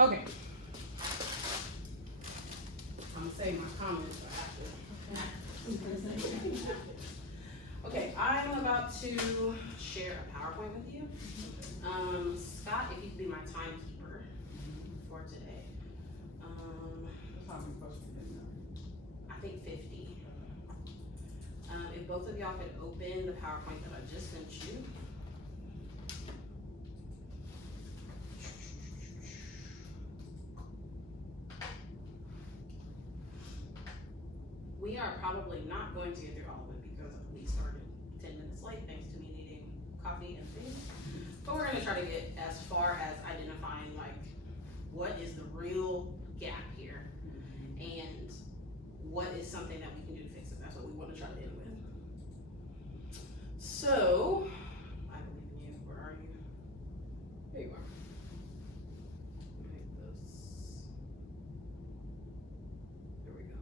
Okay. I'm gonna save my comments for after. Okay, I'm about to share a PowerPoint with you. Scott, if you could be my timekeeper for today. How many questions do you have? I think 50. If both of y'all could open the PowerPoint that I just sent you. We are probably not going to get through all of it because we started 10 minutes late thanks to me needing coffee and things. But we're gonna try to get as far as identifying like what is the real gap here and what is something that we can do to fix it. That's what we want to try to end with. So, I believe in you. Where are you? There you are. Make this. There we go.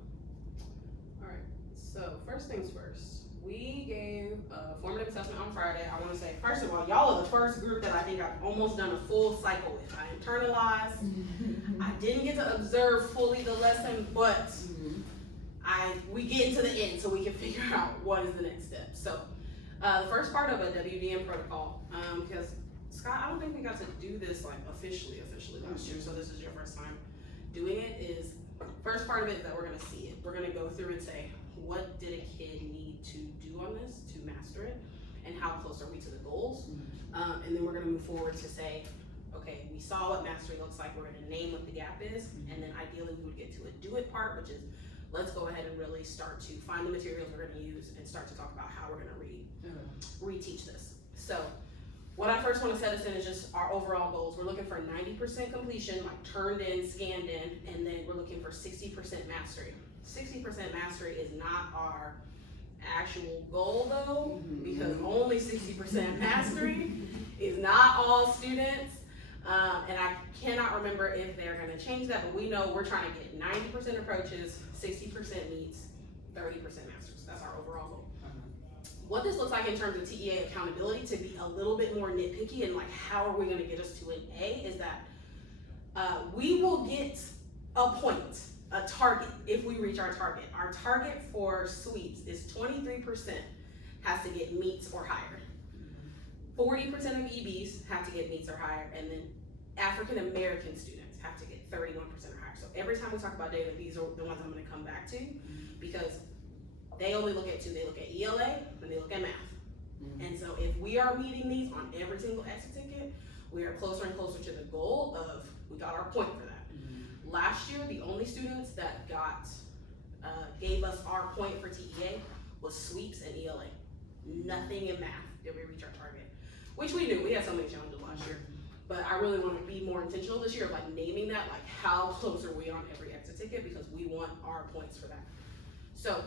All right. So first things first. We gave a formative assessment on Friday. I want to say, first of all, y'all are the first group that I think I've almost done a full cycle with. I internalized. I didn't get to observe fully the lesson, but we get into the end so we can figure out what is the next step. So the first part of a WDM protocol, because Scott, I don't think we got to do this like officially last year, so this is your first time doing it, is first part of it that we're gonna see it. We're gonna go through and say, what did a kid need to do on this to master it, and how close are we to the goals? And then we're gonna move forward to say, okay, we saw what mastery looks like, we're gonna name what the gap is, and then ideally we would get to a do it part, which is, let's go ahead and really start to find the materials we're gonna use and start to talk about how we're gonna reteach this. So, what I first wanna set us in is just our overall goals. We're looking for 90% completion, like turned in, scanned in, and then we're looking for 60% mastery. 60% mastery is not our actual goal though, because only 60% mastery is not all students. And I cannot remember if they're gonna change that, but we know we're trying to get 90% approaches, 60% meets, 30% masters. That's our overall goal. What this looks like in terms of TEA accountability, to be a little bit more nitpicky and like how are we gonna get us to an A, is that we will get a point, a target, if we reach our target. Our target for sweeps is 23% has to get meets or higher. 40% of EBs have to get meets or higher, and then African American students have to get 31% or higher. So every time we talk about data, these are the ones I'm gonna come back to, because they only look at two. They look at ELA and they look at math. And so if we are meeting these on every single exit ticket, we are closer and closer to the goal of, we got our point for that. Last year, the only students that gave us our point for TEA was sweeps and ELA. Nothing in math did we reach our target, which we knew. We had so many challenges last year, but I really want to be more intentional this year of like naming that, like how close are we on every exit ticket, because we want our points for that. So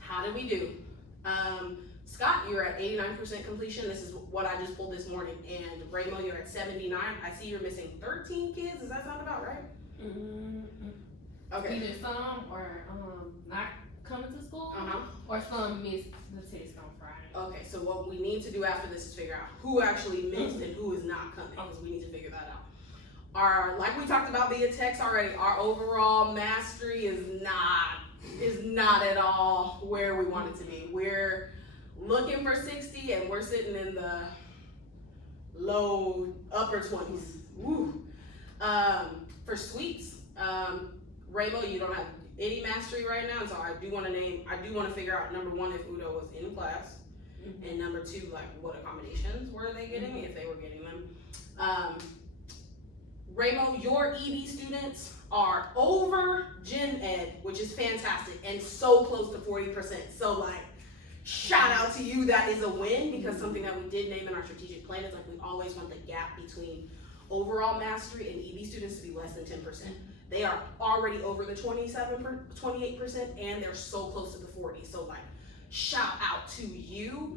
how did we do? Scott, you're at 89% completion. This is what I just pulled this morning. And Raymo, you're at 79. I see you're missing 13 kids. Does that sound about right? Okay. Either some or not coming to school, or some missed the test on Friday. Okay, so what we need to do after this is figure out who actually missed and who is not coming, because we need to figure that out. Like we talked about via text already, our overall mastery is not at all where we want it to be. We're looking for 60 and we're sitting in the low upper 20s. Woo. For sweeps, Raymo, you don't have any mastery right now, and so I do want to figure out, number one, if Udo was in class, and number two, like what accommodations were they getting, if they were getting them. Raymo, your ED students are over Gen Ed, which is fantastic, and so close to 40%. So like, shout out to you, that is a win, because something that we did name in our strategic plan is like we always want the gap between overall mastery and EB students to be less than 10%. They are already over the 28%, and they're so close to the 40. So like, shout out to you.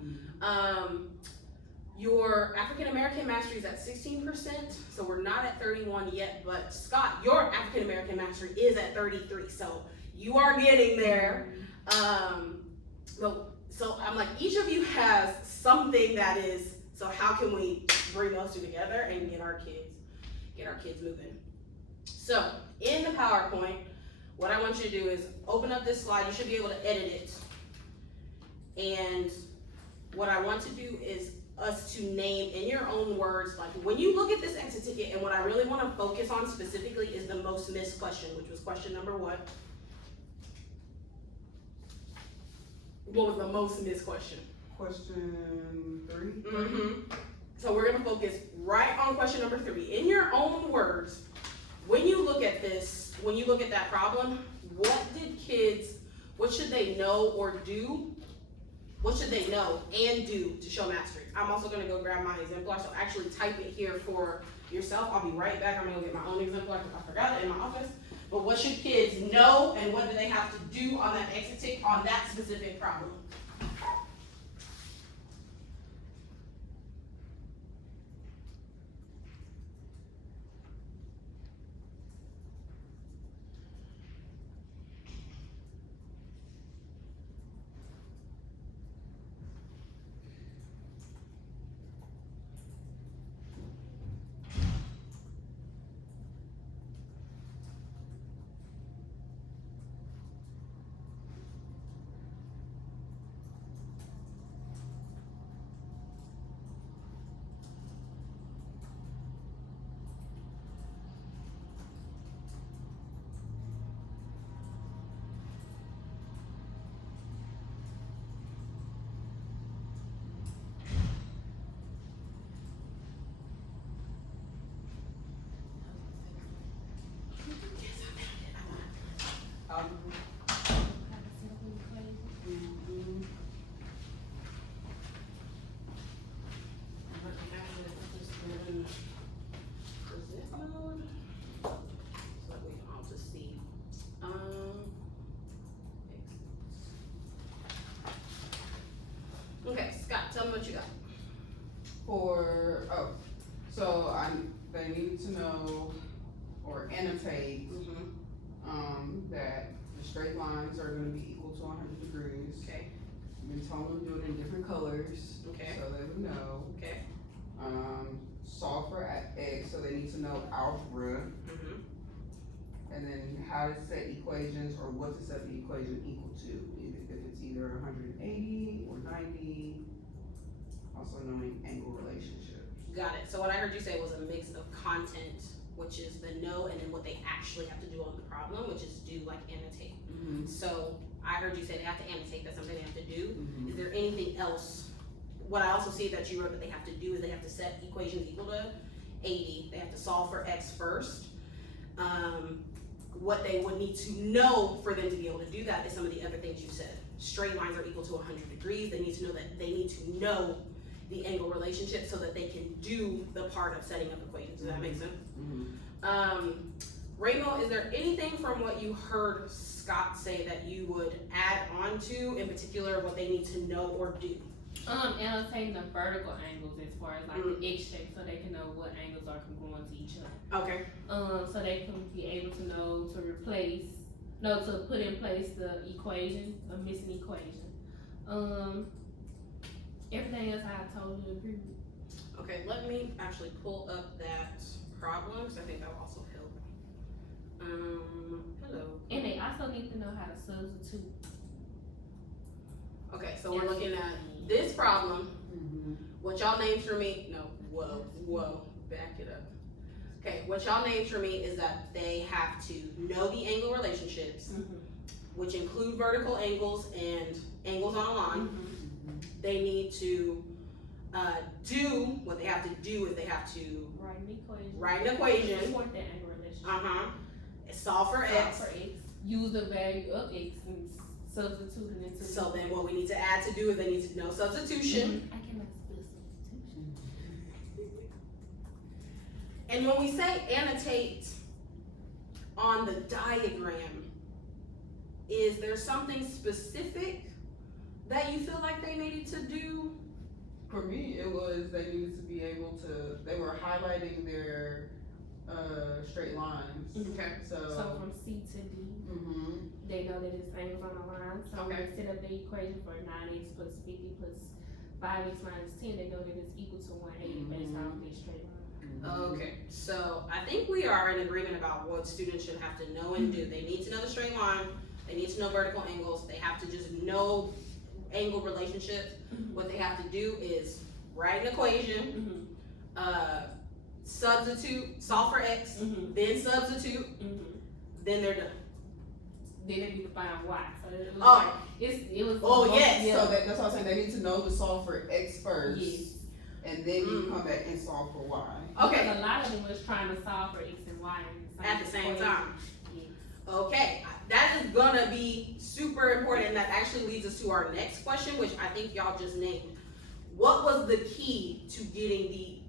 Your African American mastery is at 16%, so we're not at 31 yet, but Scott, your African American mastery is at 33, so you are getting there. So I'm like, each of you has something that is, so how can we bring those two together and get our kids moving? So, in the PowerPoint, what I want you to do is open up this slide. You should be able to edit it. And what I want to do is us to name in your own words, like when you look at this exit ticket, and what I really want to focus on specifically is the most missed question, which was question number what? What was the most missed question? Question 3. Mm-hmm. So we're gonna focus right on question number 3. In your own words, when you look at this, when you look at that problem, what should they know or do? What should they know and do to show mastery? I'm also gonna go grab my exemplar, so actually type it here for yourself. I'll be right back. I'm gonna go get my own exemplar because I forgot it in my office. But what should kids know and what do they have to do on that exit tick on that specific problem? Okay, Scott, tell me what you got. They need to know or annotate that the straight lines are going to be equal to 100 degrees. Okay. You've been told them to do it in different colors. Okay. So they would know. Okay. Solve for x, so they need to know algebra. And then how to set equations or what to set the equation equal to. If it's either 180 or 90. Also knowing angle relationships. Got it. So what I heard you say was a mix of content, which is the know, and then what they actually have to do on the problem, which is do like annotate. So I heard you say they have to annotate. That's something they have to do. Is there anything else? What I also see that you wrote that they have to do is they have to set equations equal to 80. They have to solve for x first. What they would need to know for them to be able to do that is some of the other things you said. Straight lines are equal to 100 degrees. They need to know that they need to know the angle relationship so that they can do the part of setting up equations. Does that make sense? Rainbow, is there anything from what you heard Scott say that you would add on to, in particular, what they need to know or do? Annotating the vertical angles as far as like the X shape, so they can know what angles are congruent to each other. Okay. So they can be able to know to put in place the equation, a missing equation. Everything else I totally agree with. Okay, let me actually pull up that problem, because I think that will also help. Hello. And they also need to know how to substitute. Okay, so we're looking at this problem. What y'all named for me, whoa, back it up. Okay, what y'all named for me is that they have to know the angle relationships, which include vertical angles and angles on a line. They need to do, what they have to do is they have to write an equation. Support that angle relationship. Solve for x. Use the value of x and substitute it into. So then what we need to add to do is they need to know substitution. I cannot spell substitution. And when we say annotate on the diagram, is there something specific that you feel like they needed to do? For me, it was they needed to be able to, they were highlighting their straight lines. Okay. So from C to D, they know that it's angles on a line. So when they set up the equation for 9x plus 50 plus 5x minus 10, they know that it's equal to 180 based on their straight line. Okay, so I think we are in agreement about what students should have to know and do. They need to know the straight line, they need to know vertical angles, they have to just know angle relationships. What they have to do is write an equation, substitute, solve for x, then substitute, then they're done. Then they need to find y. So it was Oh. like, it was. Oh, yes. Yeah. So that's what I'm saying, they need to know to solve for x first. Yes. And then you come back and solve for y. Okay, Because a lot of them was trying to solve for x and y at the same equation. time. Yes. Okay, that is gonna be super important, and that actually leads us to our next question, which I think y'all just named. What was the key to getting the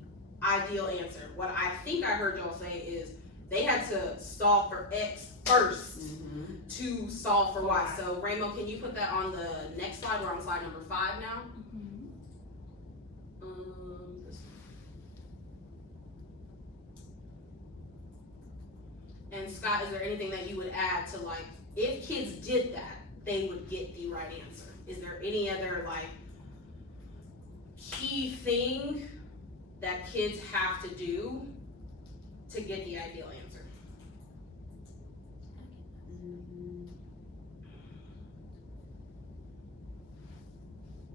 ideal answer? What I think I heard y'all say is they had to solve for x first to solve for y. So Ramo, can you put that on the next slide? We're on slide number 5 now. This one. And Scott, is there anything that you would add to, like, if kids did that, they would get the right answer? Is there any other, like, key thing that kids have to do to get the ideal answer?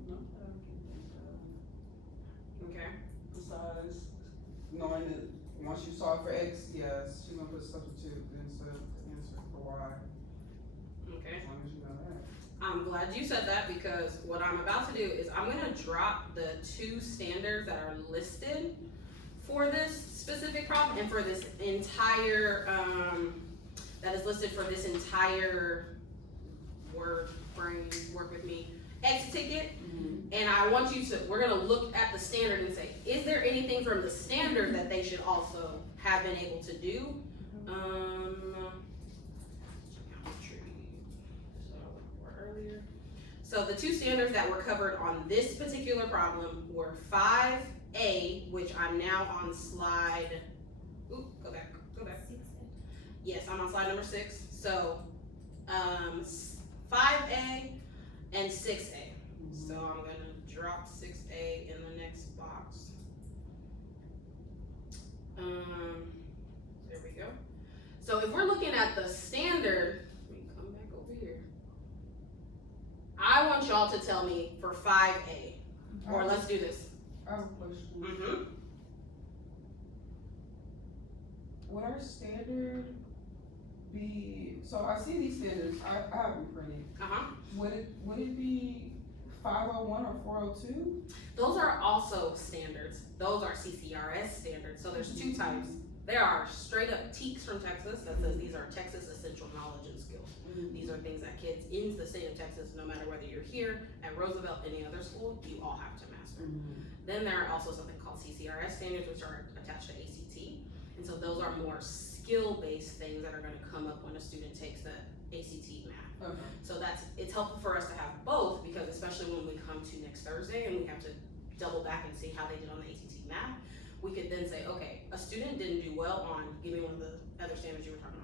No, I don't think Okay. besides knowing that once you solve for x, yes, you're gonna put substitute instead of the answer for y, Okay. as long as you know that. I'm glad you said that, because what I'm about to do is I'm gonna drop the 2 standards that are listed for this specific problem and for this entire, that is listed for this entire word brain, work with me, X ticket. And I want you to, we're gonna look at the standard and say, is there anything from the standard that they should also have been able to do? So the 2 standards that were covered on this particular problem were 5A, which I'm now on slide, go back. Yes, I'm on slide number 6. So, 5A and 6A. So I'm gonna drop 6A in the next box. There we go. So if we're looking at the standard, let me come back over here. I want y'all to tell me for 5A, or let's do this. I have a question. Would our standard be, so I see these standards, I have them printed. Would it be 501 or 402? Those are also standards. Those are CCRS standards. So there's 2 types. There are straight up TEKS from Texas that says these are Texas Essential Knowledge and Skills. These are things that kids in the state of Texas, no matter whether you're here, at Roosevelt, any other school, you all have to master. Then there are also something called CCRS standards, which are attached to ACT. And so those are more skill-based things that are gonna come up when a student takes the ACT math. Okay. So it's helpful for us to have both, because especially when we come to next Thursday and we have to double back and see how they did on the ACT math, we could then say, okay, a student didn't do well on, give me one of the other standards you were talking about.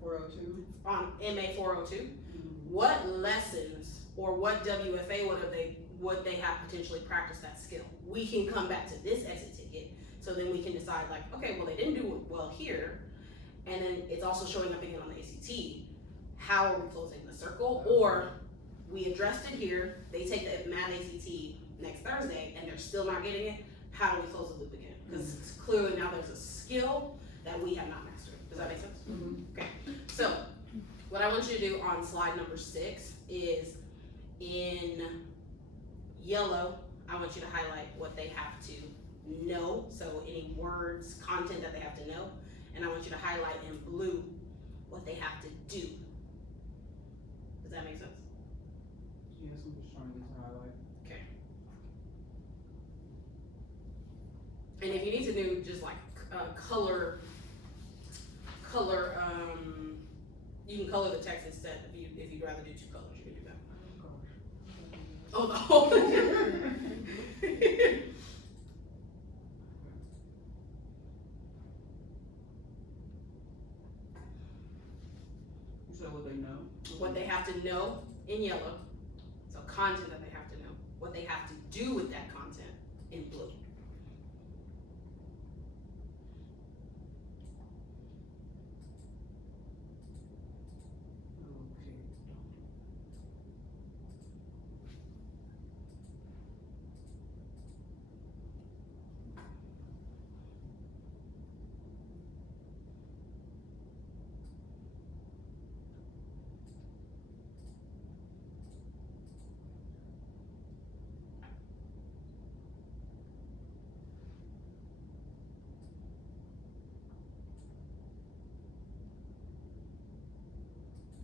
402. On MA 402, what lessons or what WFA would they have potentially practiced that skill? We can come back to this exit ticket, so then we can decide, like, okay, well, they didn't do well here, and then it's also showing up again on the ACT. How are we closing the circle? Or we addressed it here, they take the math ACT next Thursday and they're still not getting it. How do we close the loop again? Because clearly now there's a skill that we have not mastered. Does that make sense? Okay. So what I want you to do on slide number 6 is in yellow, I want you to highlight what they have to know. So any words, content that they have to know. And I want you to highlight in blue what they have to do. Does that make sense? Yes, I'm just trying to get to highlight. Okay. And if you need to do just like color, you can color the text instead. If you'd rather do 2 colors, you can do that. Oh, the whole thing. You said what they know? What they have to know in yellow, so content that they have to know. What they have to do with that content in blue.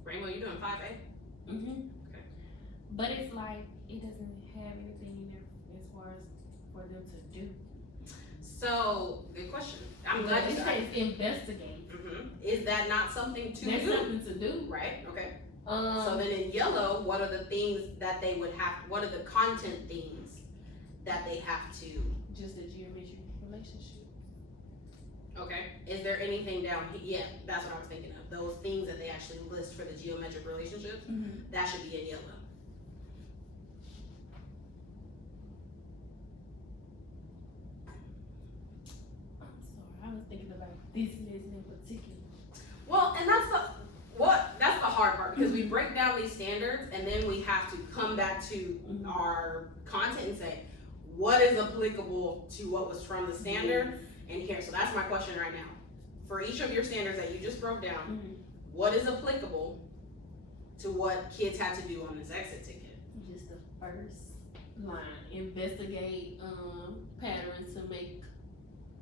Rainbow, you doing 5A? Okay. But it's like, it doesn't have anything in there as far as for them to do. So, good question. I'm glad you It said. says investigate. Is that not something to That's do? something to do. Right, okay. So then in yellow, what are the things that they would have, what are the content things that they have to, Just a geometric relationship. okay? Is there anything down here? Yeah, that's what I was thinking of. Those things that they actually list for the geometric relationships, that should be in yellow. I'm sorry, I was thinking about this lesson in particular. Well, and that's the hard part, because we break down these standards and then we have to come back to our content and say, what is applicable to what was from the standard and here. So that's my question right now. For each of your standards that you just broke down, what is applicable to what kids have to do on this exit ticket? Just the first line, investigate patterns to make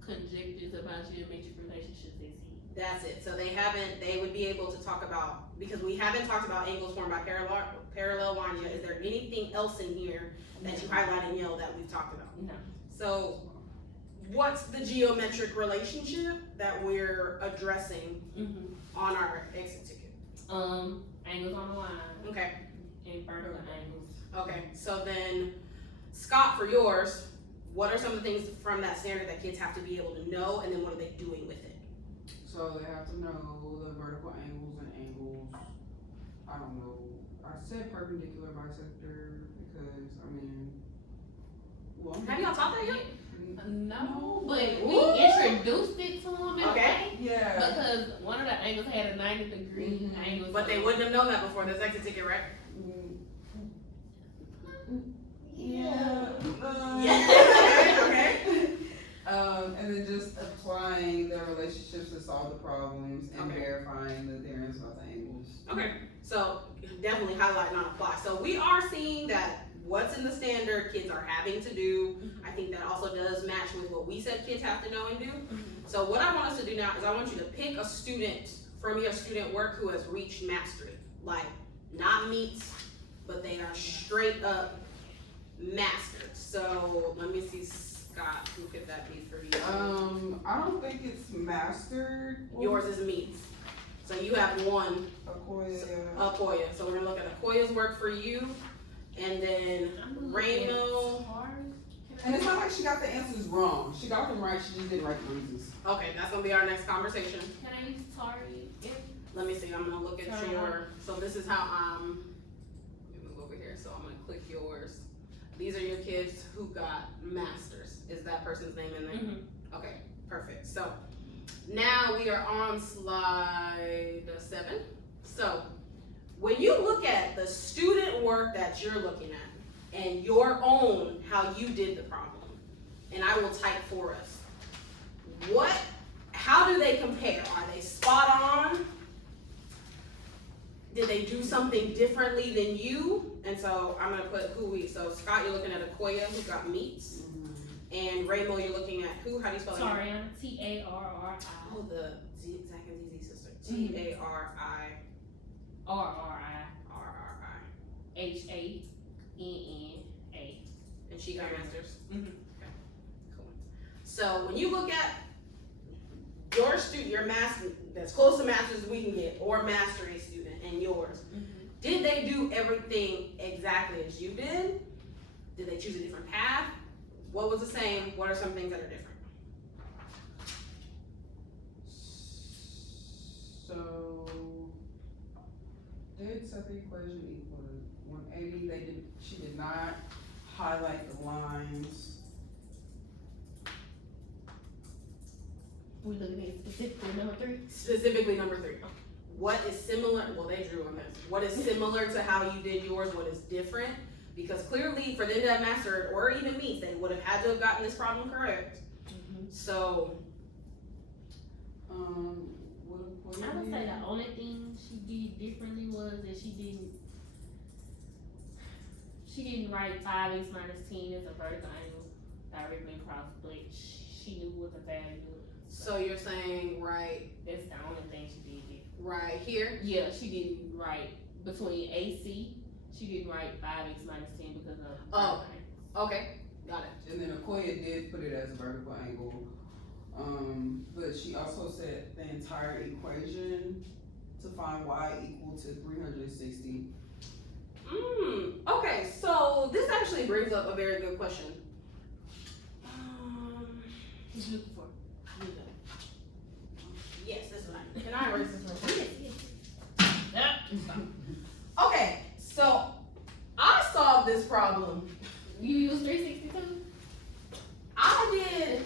conjectures about geometric relationships they see. That's it. So they would be able to talk about, because we haven't talked about angles formed by parallel lines yet. Is there anything else in here that you highlight in yellow that we've talked about? No. So what's the geometric relationship that we're addressing on our exit ticket? Angles on the line Okay, and vertical angles. okay. So then, Scott, for yours, what are some of the things from that standard that kids have to be able to know, and then what are they doing with it? So they have to know the vertical angles and angles. I don't know. I said perpendicular bisector because well, Have y'all taught that yet? No, but Ooh. we introduced it to them in a Okay. way. Yeah. Because one of the angles had a 90-degree angle. But they wouldn't have known that before this exit ticket, right? Yeah. Okay. And then just applying the relationships to solve the problems and Okay. verifying the theorems about the angles. Okay, so definitely highlight, not apply. So we are seeing that what's in the standard kids are having to do. I think that also does match with what we said kids have to know and do. So what I want us to do now is I want you to pick a student from your student work who has reached mastery. Like, not meets, but they are straight up mastered. So let me see, Scott, who could that be for you? I don't think it's mastered. Yours is meets. So you have one, Akoya. So we're gonna look at Akoya's work for you, and then Rainbow. And it's not like she got the answers wrong. She got them right, she just didn't write the reasons. Okay, that's gonna be our next conversation. Can I use Tari? Let me see, I'm gonna look at Sorry. so this is how, let me move over here, so I'm gonna click yours. These are your kids who got masters. Is that person's name in there? Okay, perfect. So now we are on slide 7. So when you look at the student work that you're looking at and your own, how you did the problem, and I will type for us, how do they compare? Are they spot on? Did they do something differently than you? And so I'm gonna put so Scott, you're looking at Akoya, who got meats. And Rainbow, you're looking at who? How do you spell it? Tariana, Tarri. Oh, the Zach and ZZ sister. Tarri. HANNA. And she got masters. Okay, cool. So when you look at your student, your master, that's close to masters as we can get, or mastery student, and yours, did they do everything exactly as you did? Did they choose a different path? What was the same? What are some things that are different? So, did set the equation equal to 180? She did not highlight the lines. We're looking at specifically number 3. Specifically number 3. What is similar? Well, they drew on this. What is similar to how you did yours? What is different? Because clearly, for them to have mastered or even meets, they would have had to have gotten this problem correct. So, What I would say the only thing she did differently was that she didn't write 5x minus 10 as a vertical angle directly across, but she knew what the value was. so you're saying, right? That's the only thing she did different. right here. Yeah, she didn't write between AC. She didn't write 5x minus 10 because of Oh. Okay, got it. And then Okoye did put it as a vertical angle. But she also said the entire equation to find y equal to 360. Okay, so this actually brings up a very good question. What you looking for? Yes, this one. Can I erase this one? Yep. Okay, so I solved this problem. You use 362? I did.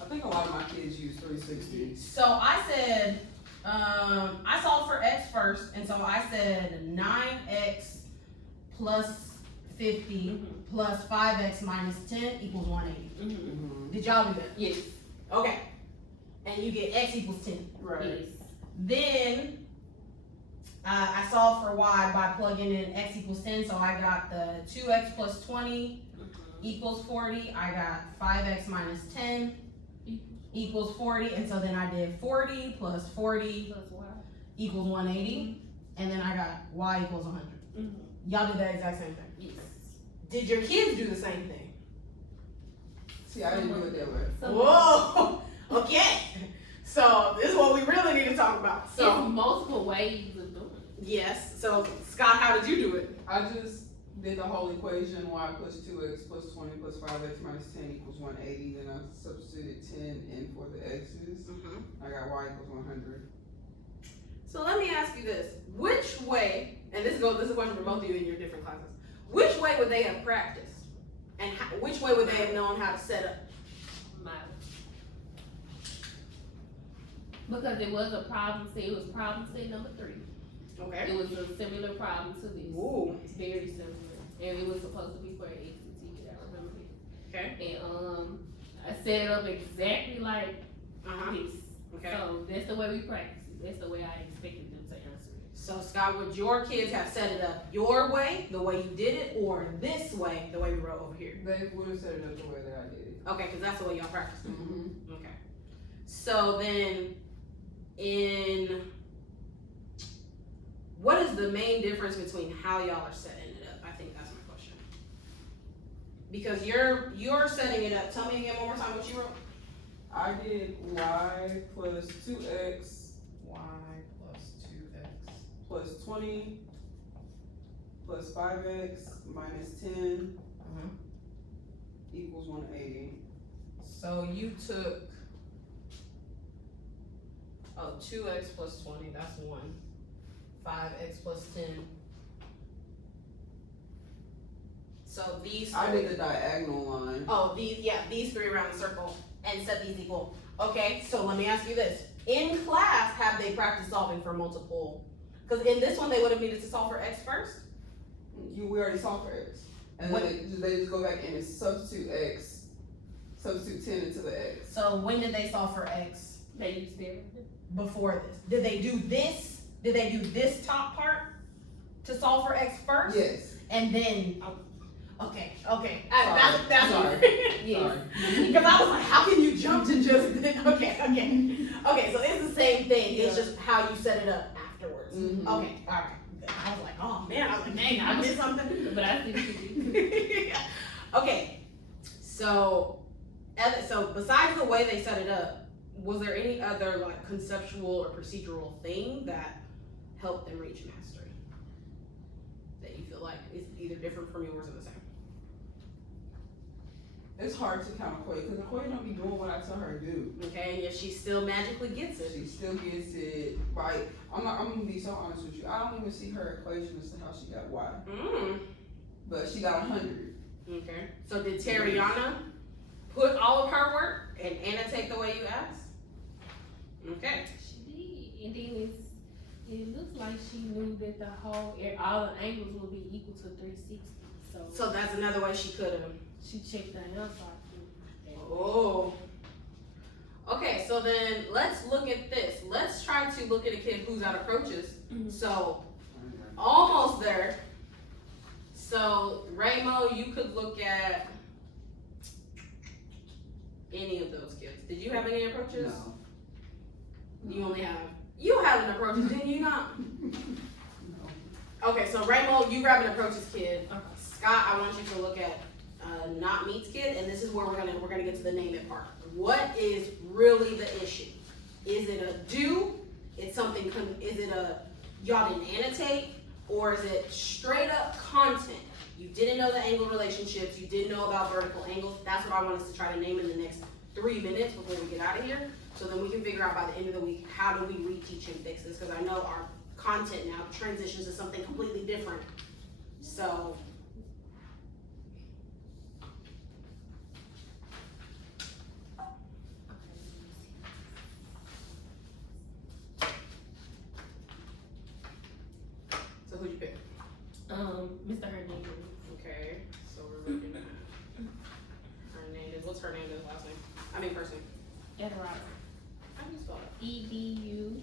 I think a lot of my kids use 360. So I said, I solved for x first, and so I said 9x plus 50 plus 5x minus 10 equals 180. Mm-hmm. Did y'all do that? Yes. Okay. And you get x equals 10. Right. Yes. Then I solved for y by plugging in x equals 10, so I got the 2x plus 20 equals 40. I got 5x minus 10 equals 40, and so then I did 40 plus 40 Plus y. equals 180, and then I got y equals 100. Y'all did that exact same thing. Yes. Did your kids do the same thing? See, I didn't do it that way. Whoa! Okay. So this is what we really need to talk about. So It's multiple ways of doing it. yes. So Scott, how did you do it? I just did the whole equation, y plus 2x plus 20 plus 5x minus 10 equals 180. Then I substituted 10 in for the x's. I got y equals 100. So let me ask you this: which way? And this is a question for both of you in your different classes. Which way would they have practiced, and which way would they have known how to set up? Mine. Because it was a problem set. It was problem set number 3. Okay. It was a similar problem to this. Ooh. It's very similar. And it was supposed to be for an XT, I remember it. Okay. And I set it up exactly like this. Okay. So that's the way we practice it. That's the way I expected them to answer it. So Scott, would your kids have set it up your way, the way you did it, or this way, the way we wrote over here? They would have set it up the way that I did it. Okay, because that's the way y'all practiced it. Mm-hmm. Okay. So then, what is the main difference between how y'all are setting it up? I think that's my question. Because you're setting it up. Tell me again one more time what you wrote. I did y plus 2x Y plus 2x. plus 20 plus 5x minus 10 equals 180. So you took 2x plus 20, that's 1. 5x plus 10. So these I three, did the diagonal line. these three around the circle and set these equal. Okay, so let me ask you this. In class, have they practiced solving for multiple? Because in this one, they would have needed to solve for x first. We already solved for x. And then they just go back and substitute 10 into the x. So when did they solve for x? They used their. Before this? Did they do this? Did they do this top part to solve for x first? Yes. And then, okay. Sorry. That's Sorry. Yes. Because I was like, how can you jump to just, okay, so it's the same thing, it's just how you set it up afterwards. Mhm. Okay, alright. I was like, oh man, I was like, dang, I missed something. But I think you did. Okay, so besides the way they set it up, was there any other like conceptual or procedural thing that helped them reach mastery? That you feel like is either different from yours or the same? It's hard to count Okoye because Okoye don't be doing what I tell her to do. Okay, and yet she still magically gets it. She still gets it right. I'm gonna be so honest with you. I don't even see her equation as to how she got y. But she got 100. Okay. So did Tariana put all of her work and annotate the way you asked? Okay. She did. And then it looks like she knew that all the angles would be equal to 360. So that's another way she could have. She checked the answer. Oh. Okay, so then let's look at this. Let's try to look at a kid who's at approaches. So almost there. So Raymo, you could look at any of those kids. Did you have any approaches? No. You had grabbing approaches, didn't you not? No. Okay, so Ramo, you grabbing approaches, kid. Okay. Scott, I want you to look at not meets kid, and this is where we're gonna get to the name it part. What is really the issue? Is it a do? It's something. Is it a y'all didn't annotate, or is it straight up content? You didn't know the angle relationships. You didn't know about vertical angles. That's what I want us to try to name in the next 3 minutes before we get out of here. So then we can figure out by the end of the week how do we reteach and fix this? Because I know our content now transitions to something completely different. So. So who'd you pick? Mr. Hernandez. Okay, so we're looking at Hernandez. What's Hernandez's last name? I mean first name. Eduardo. How do you spell that? EDU.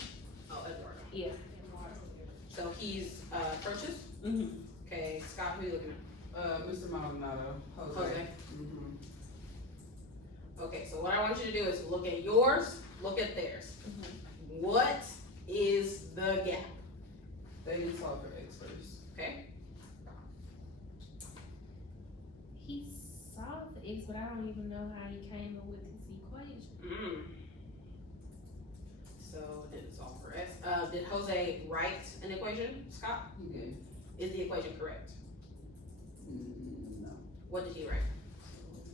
Oh, Eduardo. Yeah. So he's purchased. Mhm. Okay, Scott, who are you looking at? Mr. Maldonado, Jose. Jose. Mhm. Okay, so what I want you to do is look at yours, look at theirs. Mhm. What is the gap? They need to solve for X first. Okay. He solved the X, but I don't even know how he came up with his equation. So it didn't solve for S. Did Jose write an equation, Scott? He did. Is the equation correct? No. What did he write?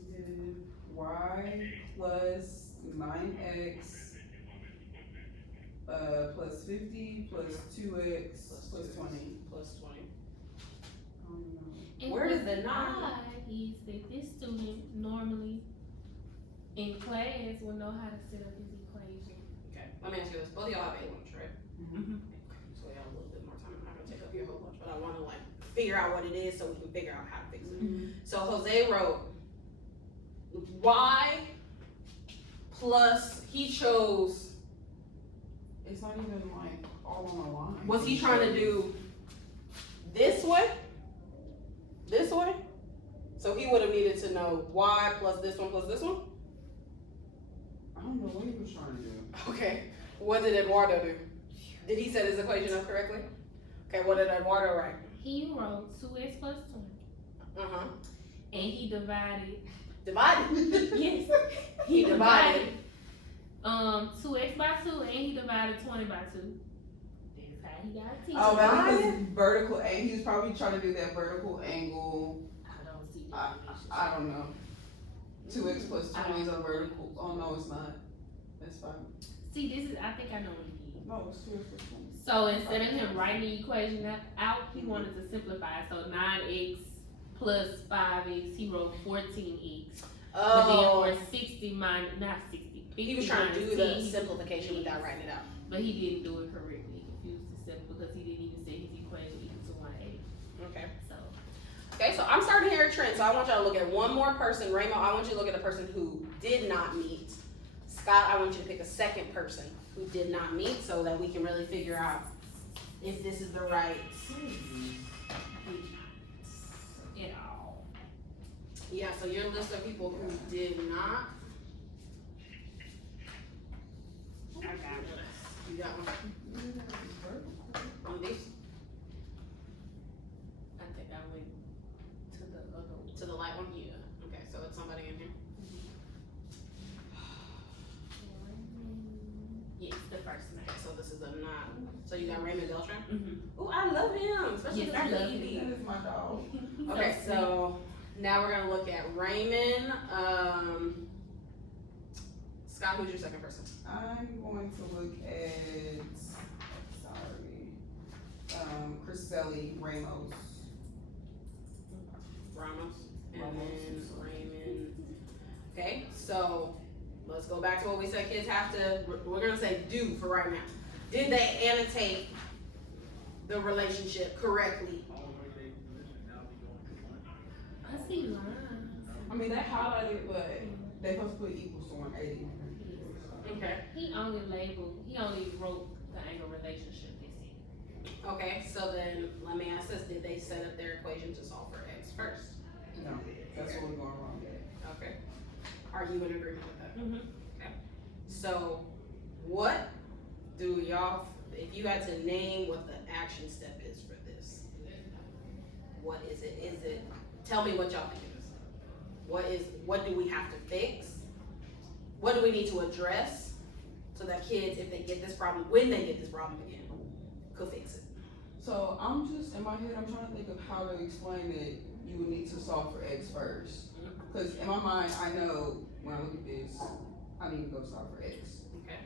He did y plus 9x plus 50 plus 2x plus 20. Plus 20. I don't know. And Where did what's the nine- odd is that this student normally in class will know how to set up his equation. Okay, let me ask you this. Both of y'all have A lunch, right? Mm-hmm. So we have a little bit more time. I'm not gonna take up your whole lunch, but I wanna like figure out what it is so we can figure out how to fix it. Mm-hmm. So Jose wrote y plus, he chose, It's not even like all on a line. was he trying to do this way? This way? So he would have needed to know y plus this one plus this one? I don't know what he was trying to do. Okay, what did Eduardo do? Did he set his equation up correctly? Okay, what did Eduardo write? He wrote 2x plus 20, Uh-huh. and he divided. Divided. Yes, He divided. 2x by 2, and he divided 20 by 2. That's how he got a teacher. Oh, that was vertical angle. He was probably trying to do that vertical angle. I don't see the I relationship. don't know. 2x plus 20 is a vertical. Oh, no, it's not. That's fine. See, this is, I think I know what he did. No, it's 2x plus 20. So instead of him writing the equation out, he wanted to simplify it. So 9x plus 5x, he wrote 14x. But Oh, then for 60 minus, not 60, 50 he was trying to do minus the 10, he- simplification without writing it out. But he didn't do it correctly. He confused himself because he didn't even say his equation equal to 180. Okay. So, Okay, so I'm starting to hear a trend. So I want y'all to look at one more person. Raymond, I want you to look at a person who did not meet. Scott, I want you to pick a second person who did not meet so that we can really figure out if this is the right. at all. Yeah, so your list of people who did not. I got one. You got one? One of these? I think I went to the other one. To the light one? Yeah. Okay, so it's somebody in here. Yes, the first name. So this is a not. So you got Raymond Beltran? Mm-hmm. Ooh, I love him, especially Yes, I because love he's him. That is my dog. Okay, so now we're gonna look at Raymond. Scott, who's your second person? I'm going to look at, Chriselli Ramos. Ramos. And Ramos. then Raymond. Okay, so let's go back to what we said kids have to, we're gonna say do for right now. Did they annotate the relationship correctly? I see lines. I mean, they highlighted, but they supposed to put equals to 180. Okay. He only wrote the angle relationship. That's it. Okay, so then let me ask this, did they set up their equation to solve for x first? No, that's what we're going wrong with. Okay. Are you in agreement with that? Mm-hmm. So, what do y'all if you had to name what the action step is for this, what is it? Tell me what y'all think it is. What do we have to fix? What do we need to address so that kids, if they get this problem, when they get this problem again, could fix it? So I'm just, in my head, I'm trying to think of how to explain it. You would need to solve for X first. Because in my mind, I know when I look at this, I need to go solve for X. Okay.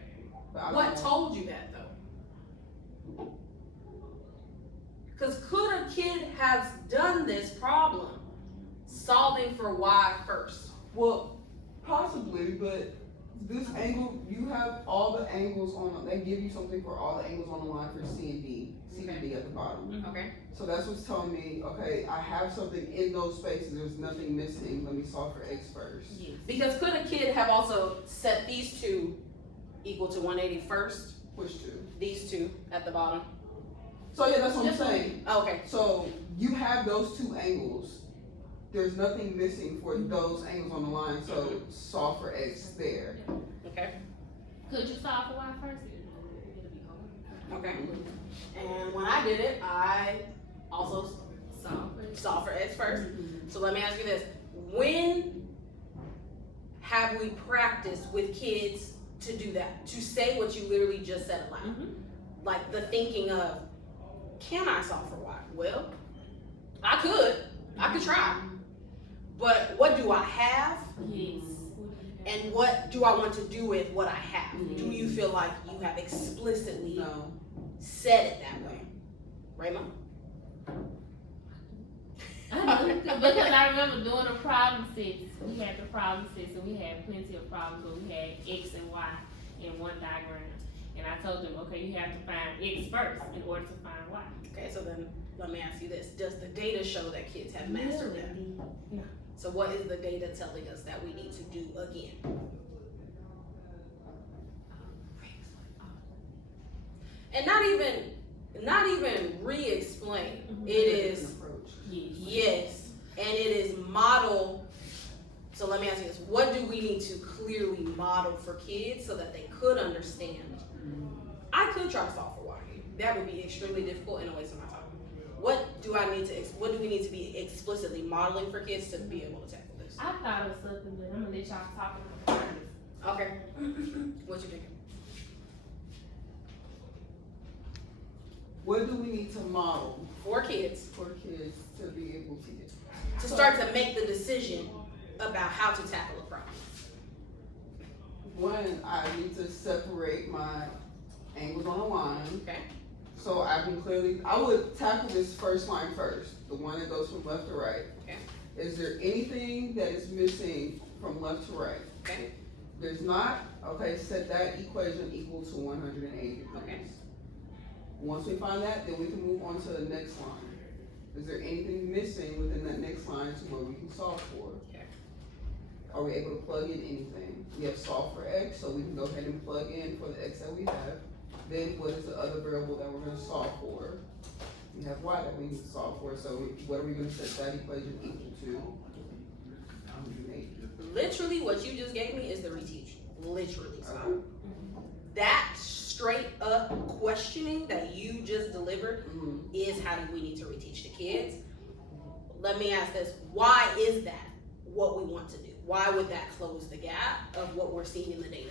But I don't What know. told you that though? Because could a kid have done this problem solving for Y first? Well, possibly, but this angle, you have all the angles on, they give you something for all the angles on the line for C and D. C and D at the bottom. Okay. So that's what's telling me, okay, I have something in those spaces, there's nothing missing, let me solve for X first. Yes. Because could a kid have also set these two equal to 180 first? Which two? These two at the bottom. So yeah, that's what I'm saying. Okay. So you have those two angles. There's nothing missing for those angles on the line, so solve for X there. Okay. Could you solve for Y first? It'll be hard. Okay. And when I did it, I also solved for X first. So let me ask you this. When have we practiced with kids to do that? To say what you literally just said aloud? Like the thinking of, can I solve for Y? Well, I could try. But what do I have? Yes. And what do I want to do with what I have? Do you feel like you have explicitly No. said it that way? Right, Mom? I do, because I remember doing the problem sets. We had the problem sets, and we had plenty of problems, but we had X and Y in one diagram. And I told them, okay, you have to find X first in order to find Y. Okay, so then let me ask you this. Does the data show that kids have mastered that? No. So what is the data telling us that we need to do again? And not even re-explain. It is, yes, and it is model. So let me ask you this. What do we need to clearly model for kids so that they could understand? I could try to solve for Y. That would be extremely difficult and a waste of my time. What do we need to be explicitly modeling for kids to be able to tackle this? I thought of something, but I'm gonna let y'all talk about it. Okay. What you thinking? What do we need to model For kids for kids to be able to get? to start to make the decision about how to tackle a problem. One, I need to separate my angles on the line. Okay. So I would tackle this first line first, the one that goes from left to right. Okay. Is there anything that is missing from left to right? Okay. There's not, okay, set that equation equal to 180 degrees. Okay. Once we find that, then we can move on to the next line. Is there anything missing within that next line to where we can solve for? Okay. Are we able to plug in anything? We have solved for X, so we can go ahead and plug in for the X that we have. Then what is the other variable that we're gonna solve for? We have Y that we need to solve for, so what are we gonna set that equation equal to? 180. Literally, what you just gave me is the reteach. Literally. So that straight up questioning that you just delivered is how do we need to reteach the kids. Let me ask this: why is that what we want to do? Why would that close the gap of what we're seeing in the data?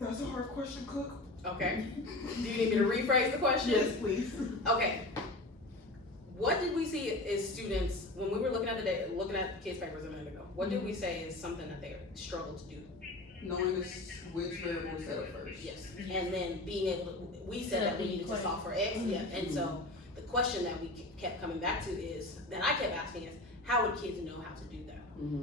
That's a hard question, Cook. Okay. Do you need me to rephrase the question? Yes, please. Okay. What did we see as students when we were looking at the data, looking at kids' papers a minute ago? What did we say is something that they struggle to do? Knowing which variable is set up first. Yes. And then being able to, we said that we needed to solve for X. Yeah. And so the question that we kept coming back to is, that I kept asking is, how would kids know how to do that?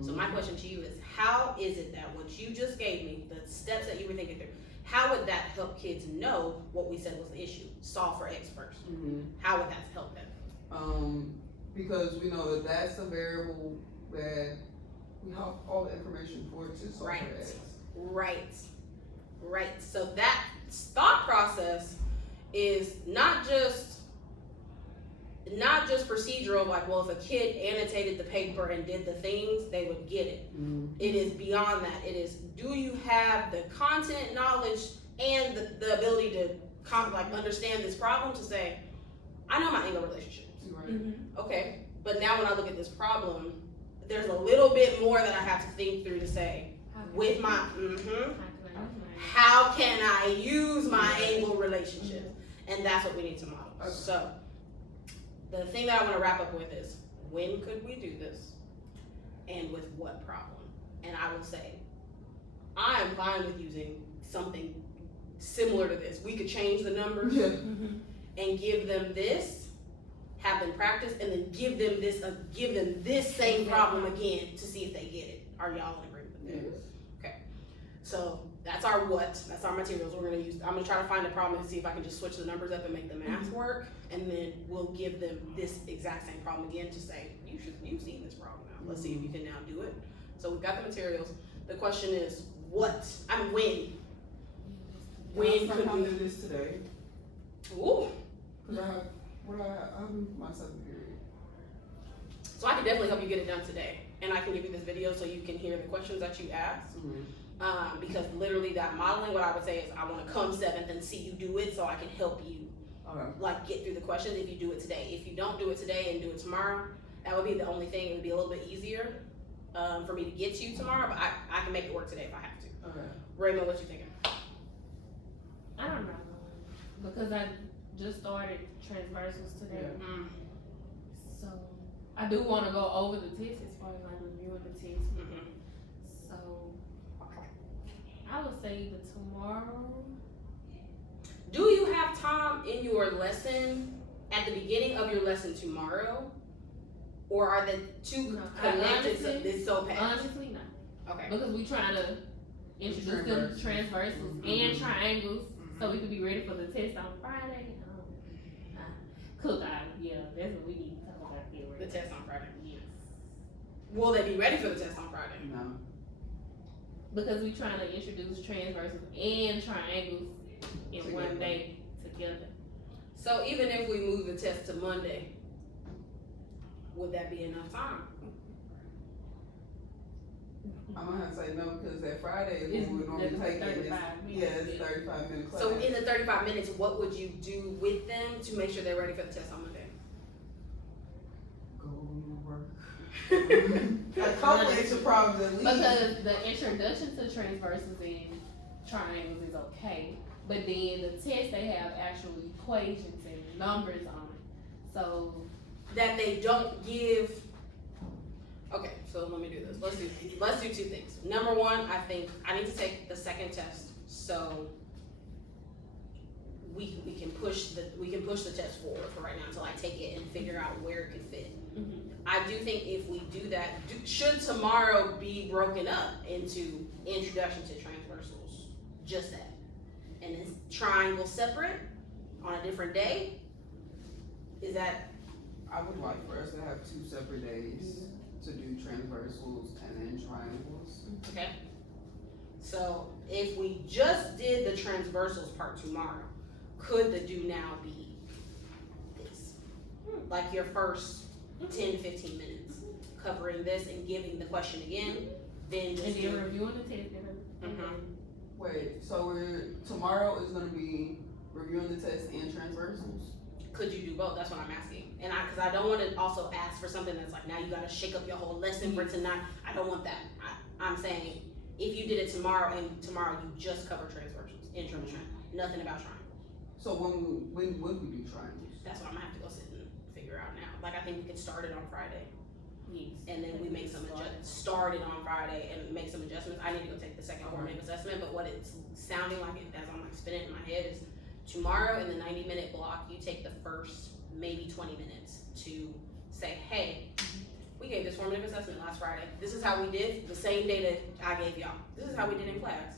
So my question to you is, how is it that what you just gave me, the steps that you were thinking through, how would that help kids know what we said was the issue? Solve for X first. How would that help them? Because we know that that's a variable that we have all the information for it to solve Right. for X. Right. So that thought process is not just procedural, like, well, if a kid annotated the paper and did the things, they would get it. It is beyond that. It is, do you have the content knowledge and the ability to like understand this problem to say, I know my angle relationships. Right. Okay, but now when I look at this problem, there's a little bit more that I have to think through to say, with my, how can I use my angle relationships? And that's what we need to model. Okay. So, the thing that I want to wrap up with is, when could we do this? And with what problem? And I will say, I am fine with using something similar to this. We could change the numbers and give them this, have them practice, and then give them this same problem again to see if they get it. Are y'all in agreement with that? Yes. Okay. So that's our that's our materials we're gonna use. I'm gonna try to find a problem and see if I can just switch the numbers up and make the math work, and then we'll give them this exact same problem again to say, you've seen this problem now. Let's see if you can now do it. So we've got the materials. The question is, when? When could we do this today? Ooh. Cause I'm my second period. So I can definitely help you get it done today, and I can give you this video so you can hear the questions that you asked. Because literally that modeling, what I would say is, I want to come 7th and see you do it, so I can help you like get through the questions if you do it today. If you don't do it today and do it tomorrow, that would be the only thing. It would be a little bit easier for me to get to you tomorrow, but I can make it work today if I have to. Okay. Raymond, what you thinking? I don't know, because I just started transversals today. Yeah. So I do want to go over the test as far as like reviewing the test. So I would say either tomorrow. Do you have time in your lesson at the beginning of your lesson tomorrow, or are the two No, connected? honestly- It's so fast. Honestly, no. Okay. Because we trying to introduce them transversals and triangles, so we can be ready for the test on Friday. Cook out, yeah, that's what we need to talk about here. The test on Friday. Yes. Will they be ready for the test on Friday? No. Because we trying to introduce transversals and triangles in one day together. So even if we move the test to Monday, would that be enough time? I'm gonna have to say no, because that Friday is It's when we normally take it. 35 Yeah, minutes. it's 35 minutes class. So in the 35 minutes, what would you do with them to make sure they're ready for the test on Monday? Go to work. Accomplish the problems at least. Because the introduction to transversals and triangles is okay, but then the test, they have actual equations and numbers on it. So That they don't give. Okay, so let me do this. Let's do 2 things. Number 1, I think I need to take the second test, so we can push the test forward for right now until I take it and figure out where it could fit. I do think if we do that, should tomorrow be broken up into introduction to transversals, just that, and then triangle separate on a different day? Is that? I would like for us to have 2 separate days to do transversals and then triangles. Okay. So if we just did the transversals part tomorrow, could the do now be this? Like your first 10 to 15 minutes, covering this and giving the question again, then just and do. then reviewing the test. Wait, so tomorrow is gonna be reviewing the test and transversals? Could you do both? That's what I'm asking. And because I don't want to also ask for something that's like, now you got to shake up your whole lesson for tonight. I don't want that. I'm saying if you did it tomorrow and tomorrow you just cover transversals, intro to triangle, nothing about triangles. So when would we do triangles? That's what I'm gonna have to go sit and figure out now. Like I think we could start it on Friday, Yes. and then we make some start it on Friday and make some adjustments. I need to go take the second formative assessment, but what it's sounding like as I'm like spinning it in my head is tomorrow in the 90-minute block, you take the first maybe 20 minutes to say, hey, we gave this formative assessment last Friday. This is how we did the same data I gave y'all. This is how we did in class.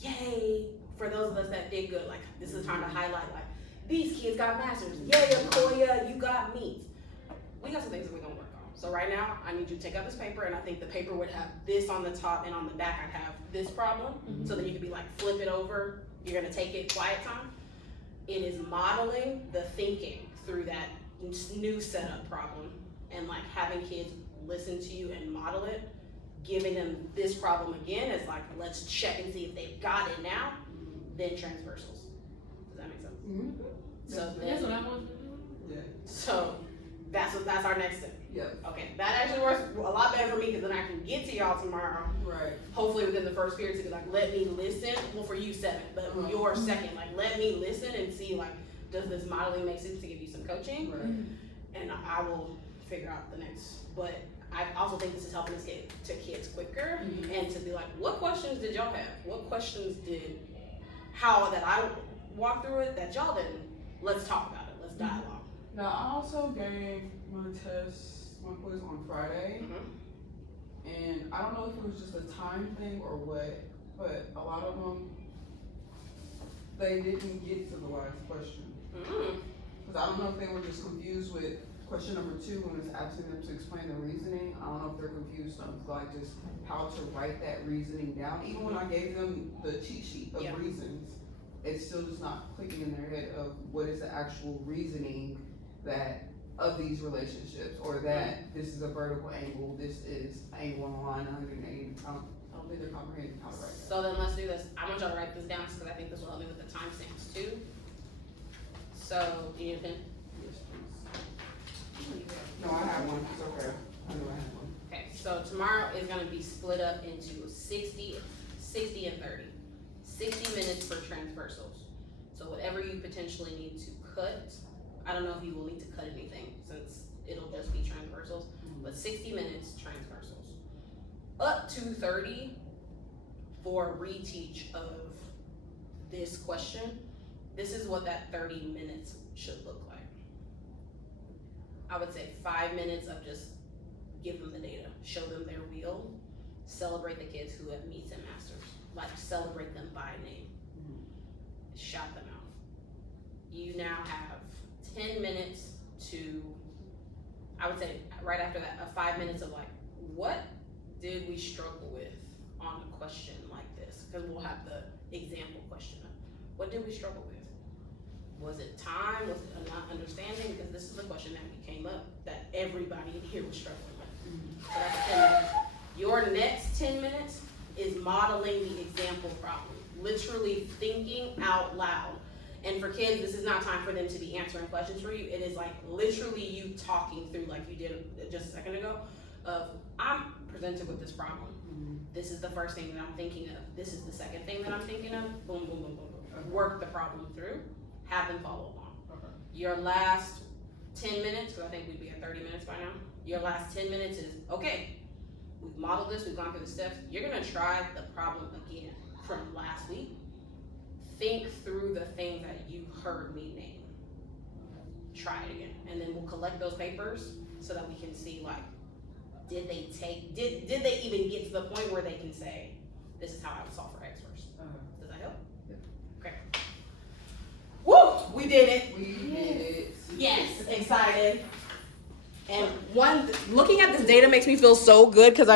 Yay! For those of us that did good, like this is time to highlight, like these kids got masters. Yay, Akoya, you got meat. We got some things that we're gonna work on. So right now, I need you to take out this paper, and I think the paper would have this on the top, and on the back I'd have this problem. So then you could be like, flip it over. You're gonna take it quiet time. It is modeling the thinking through that new setup problem, and like having kids listen to you and model it, giving them this problem again is like, let's check and see if they've got it now, then transversals. Does that make sense? Mhm. So That's what I want to do. Yeah. So that's our next step. Yep. Okay, that actually works a lot better for me because then I can get to y'all tomorrow. Right. Hopefully within the first period to be like, let me listen. Well, for you 7, but your second, like, let me listen and see like, does this modeling make sense to give you some coaching? Right. And I will figure out the next. But I also think this is helping us get to kids quicker and to be like, what questions did y'all have? What questions did how that I walked through it that y'all didn't? Let's talk about it. Let's dialogue. Now, I also gave my quiz on Friday, and I don't know if it was just a time thing or what, but a lot of them, they didn't get to the last question. Because I don't know if they were just confused with question number 2 when it's asking them to explain the reasoning. I don't know if they're confused on like just how to write that reasoning down. Even when I gave them the cheat sheet of reasons, it's still just not clicking in their head of what is the actual reasoning that of these relationships, or that this is a vertical angle, this is angle on the line 180. I don't think they're comprehending how to write that. So then let's do this. I want y'all to write this down because I think this will help me with the timestamps too. So, do you need a pen? Yes, please. No, I have one. It's okay. I know I have one. Okay, so tomorrow is gonna be split up into 60 and 30. 60 minutes for transversals. So whatever you potentially need to cut, I don't know if you will need to cut anything since it'll just be transversals, but 60 minutes transversals. Up to 30 for reteach of this question. This is what that 30 minutes should look like. I would say 5 minutes of just give them the data, show them their wheel, celebrate the kids who have meets and masters, like celebrate them by name, shout them out. You now have 10 minutes to, I would say right after that, 5 minutes of like, what did we struggle with on a question like this? Because we'll have the example question. What did we struggle with? Was it time? Was it a not understanding? Because this is the question that came up that everybody in here was struggling with. So that's 10 minutes. Your next 10 minutes is modeling the example problem. Literally thinking out loud. And for kids, this is not time for them to be answering questions for you. It is like literally you talking through like you did just a second ago of, I'm presented with this problem. This is the first thing that I'm thinking of. This is the second thing that I'm thinking of. Boom, boom, boom, boom, boom. Work the problem through. Have them follow along. Your last 10 minutes, because I think we'd be at 30 minutes by now. Your last 10 minutes is, okay, we've modeled this, we've gone through the steps. You're gonna try the problem again from last week. Think through the things that you heard me name. Try it again. And then we'll collect those papers so that we can see like, did they even get to the point where they can say, this is how I would solve for X first. Does that help? Okay. Woo! We did it. We did it. Yes, excited. And looking at this data makes me feel so good because